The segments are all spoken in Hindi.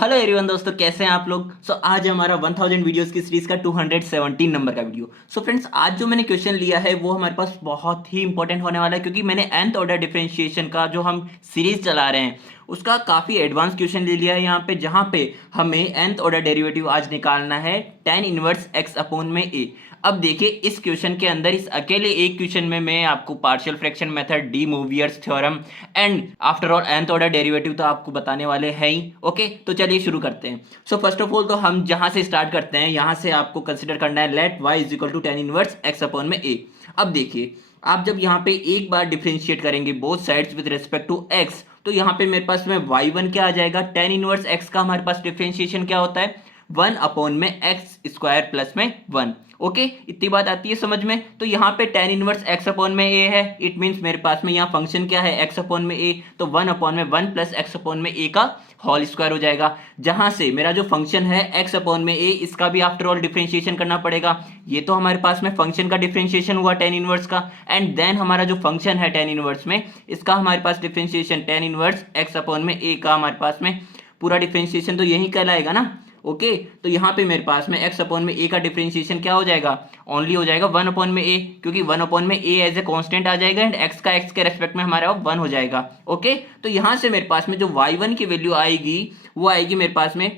हेलो एवरीवन दोस्तों, कैसे हैं आप लोग। आज हमारा 1000 वीडियोस की सीरीज का 217 नंबर का वीडियो। फ्रेंड्स, आज जो मैंने क्वेश्चन लिया है वो हमारे पास बहुत ही इंपॉर्टेंट होने वाला है, क्योंकि मैंने nth ऑर्डर डिफरेंशिएशन का जो हम सीरीज चला रहे हैं उसका काफ़ी एडवांस क्वेश्चन ले लिया है यहाँ पे, जहाँ पे हमें nth ऑर्डर डेरिवेटिव आज निकालना है tan इनवर्स x अपॉन में a। अब देखिए, इस क्वेश्चन के अंदर इस अकेले एक क्वेश्चन में मैं आपको partial fraction method, De Moivre's theorem and after all nth order derivative तो आपको बताने वाले हैं ही। ओके, तो चलिए शुरू करते हैं। फर्स्ट ऑफ ऑल तो हम जहां से स्टार्ट करते हैं, यहां से आपको कंसिडर करना है let y is equal to tan inverse x upon में a। अब देखिए, आप जब यहाँ पे एक बार डिफरेंशिएट करेंगे both sides with respect to x, तो यहाँ पे मेरे पास में y1 क्या आ जाएगा, tan इनवर्स x का हमारे पास डिफरेंशिएशन क्या होता है, 1 अपॉन में एक्स स्क्वायर प्लस में 1। ओके, इतनी बात आती है समझ में। तो यहाँ पे tan इनवर्स x अपॉन में a है, इट मीन्स मेरे पास में यहाँ फंक्शन क्या है, x अपॉन में a, तो 1 अपॉन में 1 प्लस x अपॉन में a का होल स्क्वायर हो जाएगा। जहां से मेरा जो फंक्शन है x अपॉन में a, इसका भी आफ्टर ऑल डिफरेंशिएशन करना पड़ेगा। ये तो हमारे पास में फंक्शन का डिफरेंशिएशन हुआ tan इनवर्स का, एंड देन हमारा जो फंक्शन है tan इनवर्स में, इसका हमारे पास differentiation tan inverse x upon में a का हमारे पास में पूरा डिफरेंशिएशन तो यही कहलाएगा ना। ओके, तो यहाँ पे मेरे पास में x अपॉन में a का डिफरेंशिएशन क्या हो जाएगा, ओनली हो जाएगा 1 अपॉन में a, क्योंकि 1 अपॉन में a एज ए कांस्टेंट आ जाएगा एंड x का x के रेस्पेक्ट में हमारा 1 हो जाएगा। ओके, तो यहाँ से मेरे पास में जो y1 की वैल्यू आएगी वो आएगी मेरे पास में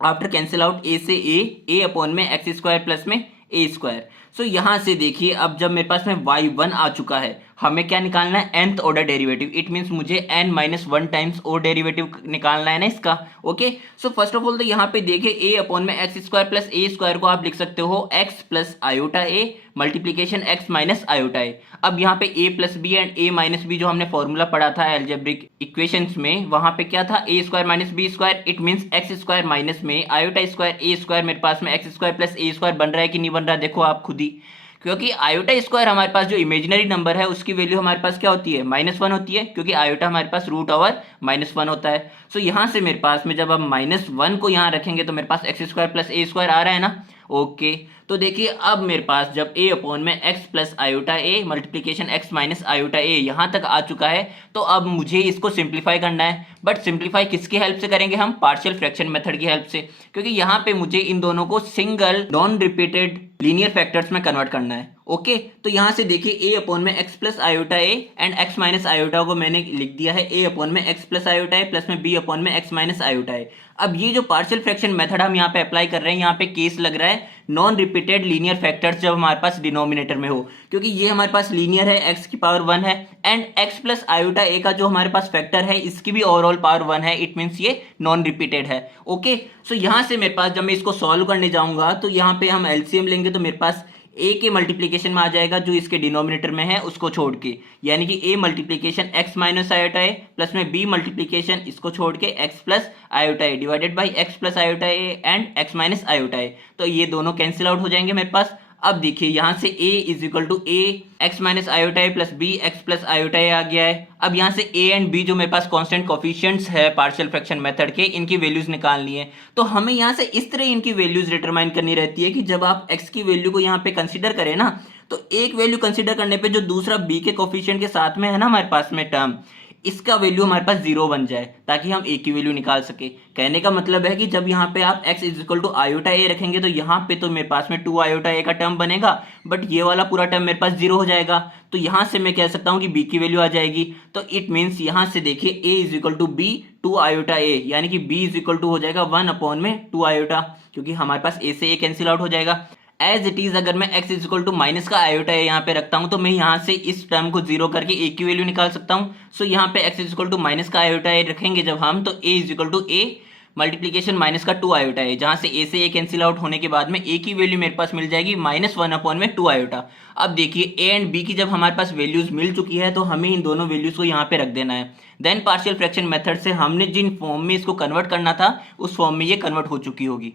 आफ्टर कैंसिल आउट a से a अपॉन में एक्स स्क्वायर प्लस में a स्क्वायर। यहाँ से देखिए, अब जब मेरे पास में y1 आ चुका है, हमें क्या निकालना है, nth order derivative. It means मुझे n माइनस 1 टाइम्स और डेरिवेटिव निकालना है ना इसका। ओके, फर्स्ट ऑफ ऑल तो यहाँ पे देखिए a अपॉन में x square plus a square को आप लिख सकते हो x plus iota a multiplication x minus iota a। अब यहाँ पे a plus b and a minus b जो हमने फॉर्मूला पढ़ा था एल्जेब्रिक इक्वेशंस में, वहां पे क्या था, a square minus b square. It means x square minus में आयोटा स्क्वायर a स्क्वायर, मेरे पास में x square plus a square बन रहा है कि नहीं बन रहा है, देखो आप खुद ही। क्योंकि आयोटा स्क्वायर हमारे पास जो इमेजिनरी नंबर है उसकी वैल्यू हमारे पास क्या होती है, -1 होती है, क्योंकि आयोटा हमारे पास रूट ओवर -1 होता है। यहाँ से मेरे पास में जब हम -1 को यहाँ रखेंगे तो मेरे पास x square plus a square आ रहा है ना। ओके, तो देखिए अब मेरे पास जब a अपॉन में x plus iota a multiplication x minus iota a यहाँ तक आ चुका है, तो अब मुझे इसको सिंप्लीफाई करना है। बट सिंप्लीफाई किसकी हेल्प से करेंगे, हम पार्शियल फ्रैक्शन मेथड की हेल्प से, क्योंकि यहाँ पे मुझे इन दोनों को single non repeated linear factors में कन्वर्ट करना है। ओके, तो यहाँ से देखिए a अपॉन में x plus iota a and x minus iota को मैंने लिख दिया है a अपॉन में x plus iota a plus में b अपॉन में x माइनस आयोटा a। अब ये जो पार्शियल फ्रैक्शन मेथड हम यहाँ पे अप्लाई कर रहे हैं, यहाँ पे केस लग रहा है नॉन रिपीटेड लीनियर फैक्टर्स जब हमारे पास डिनोमिनेटर में हो, क्योंकि ये हमारे पास लीनियर है, x की पावर 1 है and x plus iota a का जो हमारे पास फैक्टर है इसकी भी ओवरऑल पावर 1 है। इट मीन्स ये नॉन रिपीटेड है। ओके, यहाँ से मेरे पास जब मैं इसको सॉल्व करने जाऊंगा तो यहाँ पे हम एलसीएम लेंगे, तो मेरे पास a के मल्टीप्लीकेशन में आ जाएगा जो इसके डिनोमिनेटर में है उसको छोड़ के, यानी कि a multiplication x minus iota a plus में b मल्टीप्लीकेशन इसको छोड़ के x plus iota a divided by x plus iota a and x minus iota a। तो ये दोनों कैंसिल आउट हो जाएंगे मेरे पास। अब देखिए, यहाँ से a is equal to a x minus iota a plus b x plus iota a आ गया है। अब यहाँ से a एंड b जो मेरे पास कांस्टेंट कोफिशिएंट्स है पार्शियल फ्रैक्शन मेथड के, इनकी वैल्यूज निकालनी है। तो हमें यहाँ से इस तरह इनकी वैल्यूज डिटरमाइन करनी रहती है कि जब आप x की वैल्यू को यहाँ पे कंसीडर करें ना, तो एक वैल्यू कंसीडर करने पे जो दूसरा b के कोफिशिएंट के साथ में है ना हमारे पास में टर्म, इसका वैल्यू हमारे पास 0 बन जाए ताकि हम a की वैल्यू निकाल सके। कहने का मतलब है कि जब यहाँ पे आप x is equal to iota a रखेंगे तो यहाँ पे तो मेरे पास में 2 आयोटा ए का टर्म बनेगा, बट ये वाला पूरा टर्म मेरे पास 0 हो जाएगा। तो यहाँ से मैं कह सकता हूँ कि b की वैल्यू आ जाएगी। तो इट मीन्स यहाँ से देखिए a is equal to b 2 iota a, यानी कि b इज इक्वल टू हो जाएगा 1 अपॉन में 2 आयोटा, क्योंकि हमारे पास a से a कैंसिल आउट हो जाएगा। एज इट इज अगर मैं x is equal to minus का आयोटा यहाँ पे रखता हूँ तो मैं यहाँ से इस टर्म को 0 करके a की वैल्यू निकाल सकता हूँ। यहाँ पे x is equal to minus का आयोटा रखेंगे जब हम, तो a is equal to a multiplication minus का 2 आयोटा है, जहाँ से a से a कैंसिल आउट होने के बाद में a की वैल्यू मेरे पास मिल जाएगी -1 अपॉन में 2 आयोटा। अब देखिए a एंड b की जब हमारे पास वैल्यूज मिल चुकी है तो हमें इन दोनों वैल्यूज को यहाँ पे रख देना है। देन पार्शियल फ्रैक्शन मेथड से हमने जिन फॉर्म में इसको कन्वर्ट करना था उस फॉर्म में ये कन्वर्ट हो चुकी होगी।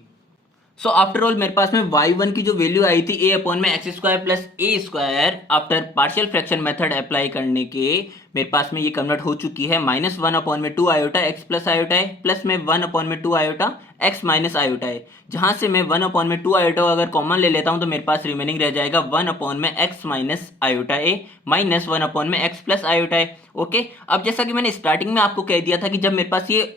आफ्टर ऑल मेरे पास में y1 की जो वैल्यू आई थी a अपॉन में x square plus a square, after partial fraction method apply करने के मेरे पास में ये कन्वर्ट हो चुकी है -1 अपॉन में 2 आयोटा x प्लस आयोटा है प्लस में 1 अपॉन में 2 आयोटा x माइनस आयोटा है। जहां से मैं 1 अपॉन में 2 आयोटा अगर कॉमन ले लेता हूं तो मेरे पास रिमेनिंग रह जाएगा 1 अपॉन में x माइनस आयोटा ए माइनस 1 अपॉन में x प्लस आयोटा है। ओके, अब जैसा कि मैंने स्टार्टिंग में आपको कह दिया था कि जब मेरे पास ये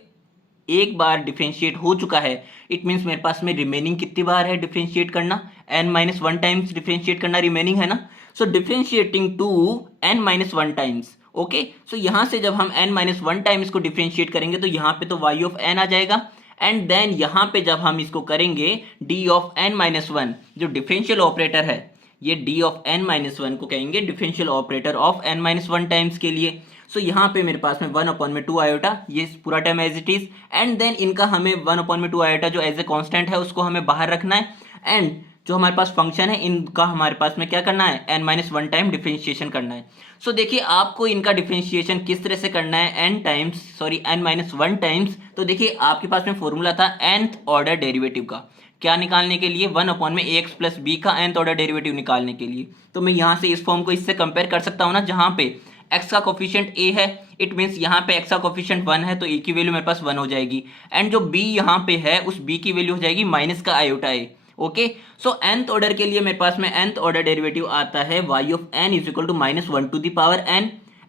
एक बार डिफरेंशिएट हो चुका है, इट मीन्स मेरे पास में रिमेनिंग कितनी बार है डिफरेंशिएट करना, n-1 टाइम्स डिफरेंशिएट करना रिमेनिंग है ना। So differentiating to n-1 times. Okay, so यहाँ से जब हम n-1 टाइम्स को डिफरेंशिएट करेंगे तो यहाँ पे तो y ऑफ n आ जाएगा, एंड देन यहाँ पे जब हम इसको करेंगे d ऑफ n-1, जो डिफरेंशियल ऑपरेटर है, ये d ऑफ n-1 को कहेंगे differential operator of n-1 times के लिए। सो यहाँ पे मेरे पास में 1/2 आयोटा, ये पूरा term as it is, and then इनका हमें 1/2 आयोटा जो एज ए कांस्टेंट है उसको हमें बाहर रखना है, एंड जो हमारे पास फंक्शन है इनका हमारे पास में क्या करना है, n-1 टाइम डिफरेंशिएशन करना है। सो देखिए आपको इनका डिफरेंशिएशन किस तरह से करना है, n-1 टाइम्स। तो देखिए आपके पास में फॉर्मूला था nth ऑर्डर डेरिवेटिव का, क्या निकालने के लिए, 1/ax प्लस बी का nth ऑर्डर डेरिवेटिव निकालने के लिए। तो मैं यहाँ से इस फॉर्म को इससे कंपेयर कर सकता हूँ ना, जहाँ पे x का कोफिशिएंट a है, इट मीन्स यहाँ पे x का कोफिशिएंट 1 है तो a की वैल्यू मेरे पास 1 हो जाएगी, एंड जो b यहाँ पे है उस b की वैल्यू हो जाएगी माइनस का iota a। Okay, so nth order के लिए मेरे पास में nth ऑर्डर डेरिवेटिव आता है y of n is equal to -1 to the power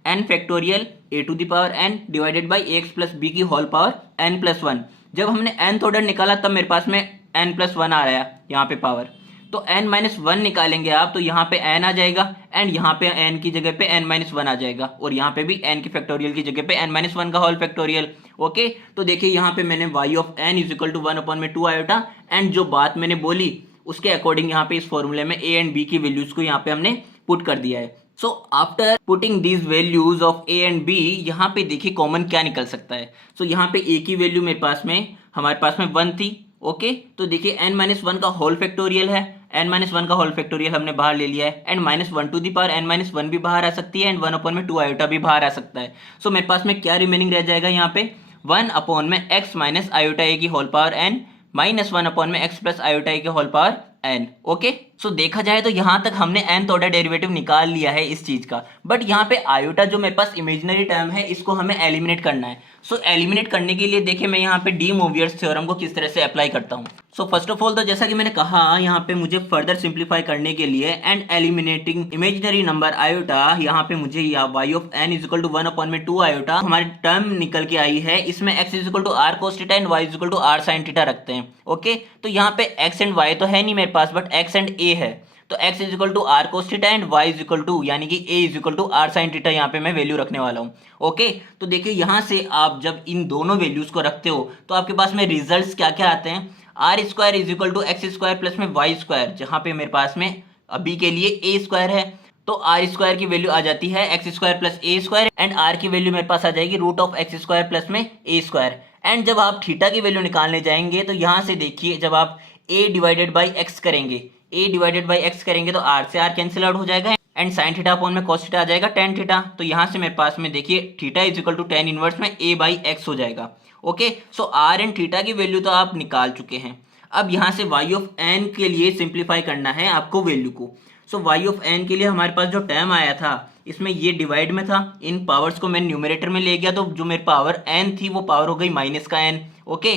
n factorial a to the power n divided by ax plus b की होल पावर n प्लस 1। जब हमने nth ऑर्डर निकाला तब मेरे पास में n प्लस 1 आ रहा है यहाँ पे पावर, तो n-1 निकालेंगे आप तो यहाँ पे n आ जाएगा, एंड यहाँ पे n की जगह पे n-1 आ जाएगा, और यहाँ पे भी n की फैक्टोरियल की जगह पे n-1 का होल फैक्टोरियल। ओके, तो देखिए यहाँ पे मैंने y of n is equal to 1/2 iota, and जो बात मैंने बोली उसके अकॉर्डिंग यहाँ पे इस फॉर्मूले में a एंड b की वैल्यूज को यहाँ पे हमने पुट कर दिया है। So after putting these values of a and b, यहाँ पे देखिए कॉमन क्या निकल सकता है। सो यहाँ पे a की वैल्यू मेरे पास में हमारे पास में 1 थी। ओके, तो देखिए n-1 का होल फैक्टोरियल है, n-1 का होल फैक्टोरियल हमने बाहर ले लिया है, and -1 to the power n-1 भी बाहर आ सकती है, एंड 1/2 आयोटा भी बाहर आ सकता है। सो मेरे पास में क्या रिमेनिंग रह जाएगा यहाँ पे, 1/x माइनस आयोटा a की whole power n minus 1/x plus iota a की whole power n। Okay, so देखा जाए तो यहाँ तक हमने nth ऑर्डर डेरिवेटिव निकाल लिया है इस चीज का, बट यहाँ पे आयोटा जो मेरे पास इमेजिनरी टर्म है इसको हमें एलिमिनेट करना है। सो एलिमिनेट करने के लिए देखिए मैं यहाँ पे डी मोवियर्स थ्योरम को किस तरह से अप्लाई करता हूँ। सो फर्स्ट ऑफ ऑल तो जैसा कि मैंने कहा यहाँ पे मुझे फर्दर सिंप्लीफाई करने के लिए and eliminating imaginary number iota, यहाँ पे मुझे y of n is equal to 1/2 iota हमारी टर्म निकल के आई है, इसमें x is equal to r cos theta and y is equal to r sin theta रखते हैं। ओके, तो यहाँ पे x एंड y तो है नहीं मेरे पास, बट x एंड a है, तो x is equal to r cos theta and y is equal to यानी कि a is equal to r sin theta यहाँ पे मैं वैल्यू रखने वाला हूँ। ओके, तो देखिए यहाँ से आप जब इन दोनों वैल्यूज को रखते हो तो आपके पास में रिजल्ट्स क्या क्या आते हैं, r square is equal to x square plus में वाई स्क्वायर, जहाँ पे मेरे पास में अभी के लिए ए स्क्वायर है, तो आर स्क्वायर की वैल्यू आ जाती है x square plus a square, and r की वैल्यू मेरे पास आ जाएगी root of x square plus में ए स्क्वायर। एंड जब आप थीटा की वैल्यू निकालने जाएंगे तो यहाँ से देखिए जब आप a डिवाइडेड बाई एक्स करेंगे, a डिवाइडेड बाई एक्स करेंगे तो r से r कैंसिल आउट हो जाएगा, एंड साइन थीटा अपॉन में कॉस थीटा आ जाएगा tan थीटा, तो यहाँ से मेरे पास में देखिए theta is equal to tan inverse में a बाई एक्स हो जाएगा। Okay, so r and theta की वैल्यू तो आप निकाल चुके हैं, अब यहाँ से y ऑफ n के लिए सिंप्लीफाई करना है आपको वैल्यू को। सो y ऑफ n के लिए हमारे पास जो टर्म आया था इसमें ये डिवाइड में था, इन पावर्स को मैं न्यूमरेटर में ले गया तो जो मेरे पावर n थी वो पावर हो गई माइनस का n। ओके,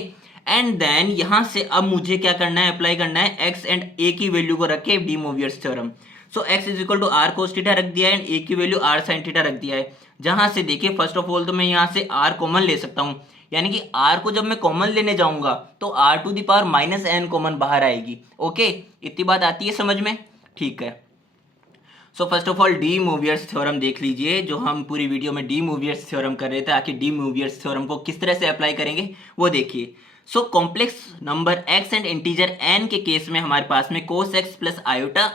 एंड देन यहाँ से अब मुझे क्या करना है, अप्लाई करना है x एंड a की वैल्यू को रख के De Moivre's theorem. So x is equal to r cos theta रख दिया है एंड a की वैल्यू r sin थीटा रख दिया है, जहाँ से देखिए फर्स्ट ऑफ ऑल तो मैं यहाँ से r कॉमन ले सकता हूँ, यानी कि r को जब मैं कॉमन लेने जाऊंगा तो r to the power minus n common बाहर आएगी। ओके, इतनी बात आती है समझ में, ठीक है। So first of all De Moivre's theorem देख लीजिए, जो हम पूरी वीडियो में डी मोवियर्स थ्योरम कर रहे थे, आखिर डी मोवियर्स थ्योरम को किस तरह से अप्लाई करेंगे वो देखिए। So complex number x and integer n के केस में हमारे पास में cos x plus iota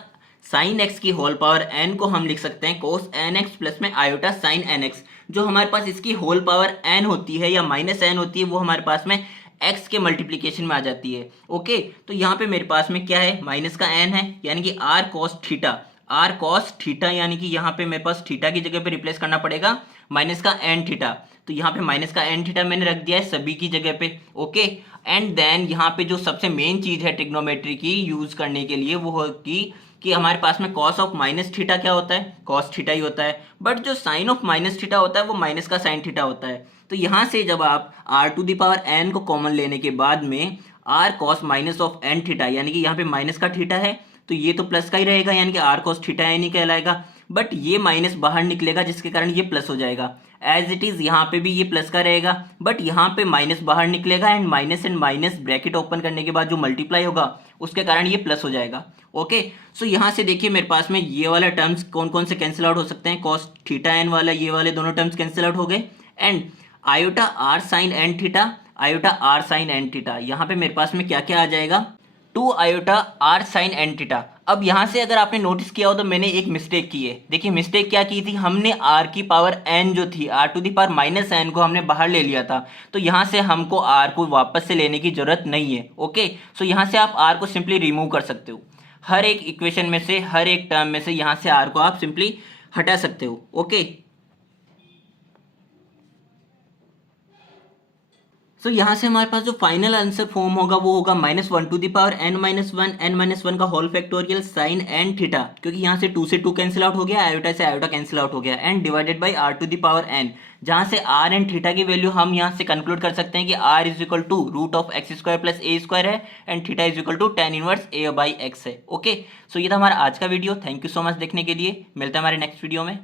sine x की होल पावर n को हम लिख सकते हैं cos nx प्लस में आयोटा साइन nx, जो हमारे पास इसकी होल पावर n होती है या माइनस n होती है वो हमारे पास में x के मल्टीप्लीकेशन में आ जाती है। ओके, तो यहाँ पे मेरे पास में क्या है, माइनस का n है यानी कि r cos theta, r cos theta यानी कि यहाँ पे मेरे पास थीटा की जगह पे रिप्लेस करना पड़ेगा माइनस का n थीटा, तो यहाँ पे माइनस का n थीटा मैंने रख दिया है सभी की जगह पे। ओके, एंड देन यहाँ पे जो सबसे मेन चीज है ट्रिग्नोमेट्री की यूज करने के लिए वो होगी कि हमारे पास में कॉस ऑफ माइनस थीटा क्या होता है, कॉस थीटा ही होता है, बट जो साइन ऑफ माइनस थीटा होता है वो माइनस का साइन थीटा होता है। तो यहाँ से जब आप r to the power n को कॉमन लेने के बाद में r cos minus of n theta, यानी कि यहाँ पे माइनस का थीटा है तो ये तो प्लस का ही रहेगा, यानी कि r cos थीटा n ही कहलाएगा, बट ये माइनस बाहर निकलेगा जिसके कारण ये प्लस हो जाएगा। एज इट इज यहाँ पे भी ये प्लस का रहेगा, बट यहाँ पे माइनस बाहर निकलेगा एंड माइनस ब्रैकेट ओपन करने के बाद जो मल्टीप्लाई होगा उसके कारण ये प्लस हो जाएगा। ओके, सो यहाँ से देखिए मेरे पास में ये वाला टर्म्स कौन कौन से कैंसिल आउट हो सकते हैं, कॉस थीटा एन वाला, ये वाले दोनों टर्म्स कैंसिल आउट हो गए and iota r sine n theta, iota r sine n theta, यहाँ पे मेरे पास में क्या क्या आ जाएगा, 2 iota r sine n theta. अब यहाँ से अगर आपने नोटिस किया हो तो मैंने एक मिस्टेक की है। देखिए मिस्टेक क्या की थी, हमने r की पावर n जो थी, r to the power minus n को हमने बाहर ले लिया था, तो यहाँ से हमको r को वापस से लेने की जरूरत नहीं है। ओके, सो यहाँ से आप r को सिंपली रिमूव कर सकते हो, हर एक इक्वेशन में से, हर एक टर्म में से यहाँ से r को आप सिंपली हटा सकते हो। ओके, सो यहाँ से हमारे पास जो फाइनल आंसर फॉर्म होगा वो होगा -1 टू द पावर n-1 का whole factorial sine n theta, क्योंकि यहाँ से 2 से 2 कैंसिल आउट हो गया, आयोटा से आयोटा कैंसिल आउट हो गया, and divided by r to the power n, जहाँ से r एंड थीटा की वैल्यू हम यहाँ से कंक्लूड कर सकते हैं कि r is equal to root of x square plus a square है and theta is equal to tan inverse a by x है। ओके, सो ये था हमारा आज का video. Thank you so much देखने के लिए, मिलता है हमारे नेक्स्ट वीडियो में।